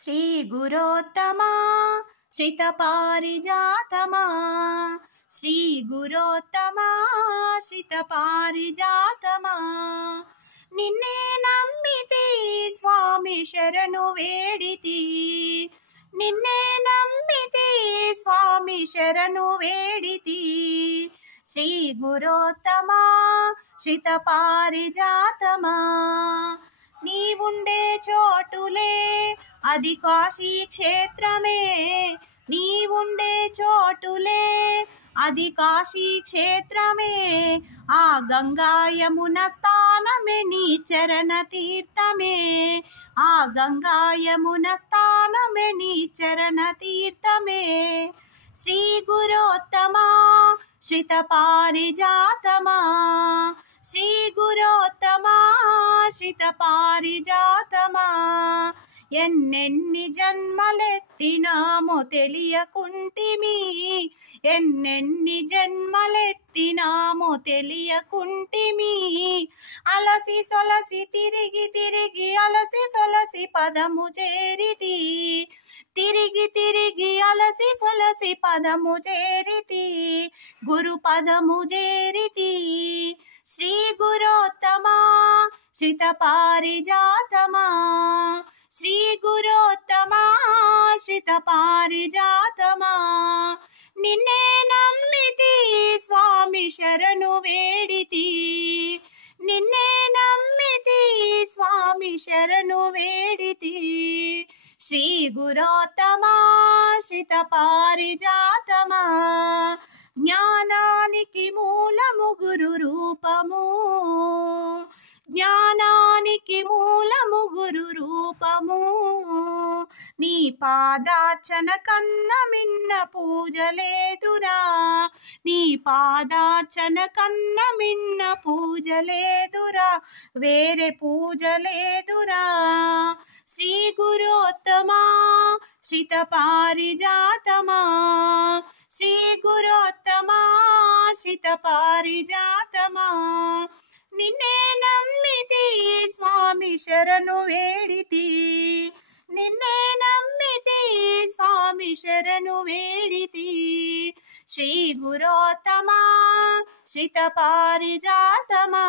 శ్రీ గురోత్తమా శ్రితపారిజాతమా శ్రీ గురోత్తమా శ్రితపారిజాతమా నిన్నే నమ్మితి స్వామి శరణు వేడితి నిన్నే నమ్మితి స్వామి శరణు వేడితి శ్రీ గురోత్తమా శ్రితపారిజాతమా నీవుండే చోటులే అది కాశీ క్షేత్రమే నీవుండే చోటులే అది కాశీ క్షేత్రమే ఆ గంగా యమున స్థానమే నీ చరణ తీర్థమే ఆ గంగా యమున స్థానమే నీ చరణ తీర్థమే శ్రీ గురోత్తమా శ్రితపారిజాతమా శ్రీ గురోత్తమా శ్రితపారిజాతమా ఎన్నెన్ని జన్మలెత్తినామో తెలియకుంటిమి ఎన్నెన్ని జన్మలెత్తినామో తెలియకుంటిమి అలసి సొలసి తిరిగి తిరిగి అలసి సొలసి పదము చేరితి తిరిగి తిరిగి అలసి సొలసి పదము చేరితి గురు పదము చేరితి శ్రీ గురోత్తమా శ్రితపారిజాతమా శ్రీ గురోత్తమా శ్రితపారిజాతమా నిన్నే నమ్మితి స్వామి శరణు వేడితి నిన్నే నమ్మితి స్వామి శరణు వేడితి శ్రీ గురోత్తమా శ్రితపారిజాతమా జ్ఞానానికి మూలము గురు రూపము జ్ఞానానికి మూలము గురు రూపము నీ పాదార్చన కన్న మిన్న పూజలేదురా నీ పాదార్చన కన్న మిన్న పూజలేదురా వేరే పూజలేదురా శ్రీ గురోత్తమా శ్రితపారిజాతమా శ్రీ గురోత్తమా శ్రితపారిజాతమా నిన్నే నమ్మితి స్వామి శరణు వేడితి నిన్నే నమ్మితి స్వామి శరణు వేడితి శ్రీ గురోత్తమా శ్రితపారిజాతమా